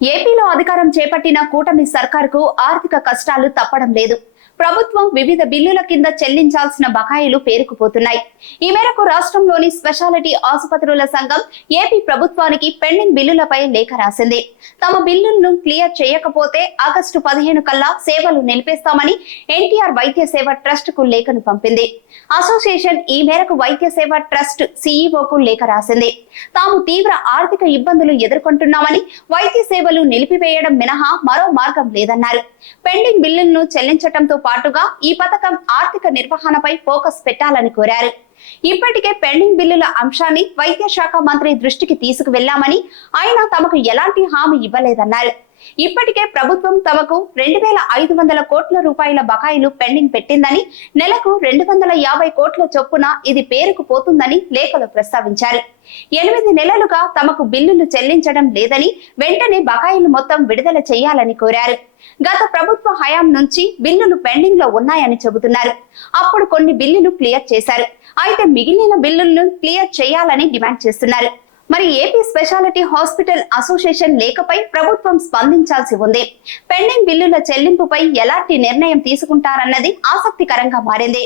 ఏపీలో అధికారం చేపట్టిన కూటమి సర్కారుకు ఆర్థిక కష్టాలు తప్పడం లేదు. ప్రభుత్వం వివిధ బిల్లుల కింద చెల్లించాల్సిన బకాయిలు పేరుకుపోతున్నాయి. ఈ మేరకు రాష్ట్రంలోని స్పెషాలిటీ ఆసుపత్రుల సంఘం ఏపీ ప్రభుత్వానికి పెండింగ్ బిల్లులపై లేఖ రాసింది. తమ బిల్లులను క్లియర్ చేయకపోతే ఆగస్టు 15 కల్లా సేవలు నిలిపేస్తామని ఎన్టీఆర్ వైద్య సేవ ట్రస్ట్ కు లేఖను పంపింది. అసోసియేషన్ ఈ మేరకు వైద్య సేవ ట్రస్ట్ సీఈఓకు లేఖ రాసింది. తాము తీవ్ర ఆర్థిక ఇబ్బందులు ఎదుర్కొంటున్నామని, వైద్య సేవలు నిలిపివేయడం మినహా మరో మార్గం లేదన్నారు. పెండింగ్ బిల్లులను చెల్లించడంతో పాటుగా ఈ పథకం ఆర్థిక నిర్వహణపై ఫోకస్ పెట్టాలని కోరారు. ఇప్పటికే పెండింగ్ బిల్లుల అంశాన్ని వైద్య శాఖ మంత్రి దృష్టికి తీసుకువెళ్లామని, అయినా తమకు ఎలాంటి హామీ ఇవ్వలేదన్నారు. ఇప్పటికే ప్రభుత్వం తమకు 2,500 కోట్ల రూపాయల బకాయిలు పెండింగ్ పెట్టిందని, నెలకు 250 కోట్ల చొప్పున ఇది పేరుకుపోతుందని లేఖలో ప్రస్తావించారు. 8 నెలలుగా తమకు బిల్లులు చెల్లించడం లేదని, వెంటనే బకాయిలు మొత్తం విడుదల చేయాలని కోరారు. గత ప్రభుత్వ హయాం నుంచి బిల్లులు పెండింగ్ లో ఉన్నాయని చెబుతున్నారు. అప్పుడు కొన్ని బిల్లులు క్లియర్ చేశారు. అయితే మిగిలిన బిల్లులను క్లియర్ చేయాలని డిమాండ్ చేస్తున్నారు. మరి ఏపీ స్పెషాలిటీ హాస్పిటల్ అసోసియేషన్ లేఖపై ప్రభుత్వం స్పందించాల్సి ఉంది. పెండింగ్ బిల్లుల చెల్లింపుపై ఎలాంటి నిర్ణయం తీసుకుంటారన్నది ఆసక్తికరంగా మారింది.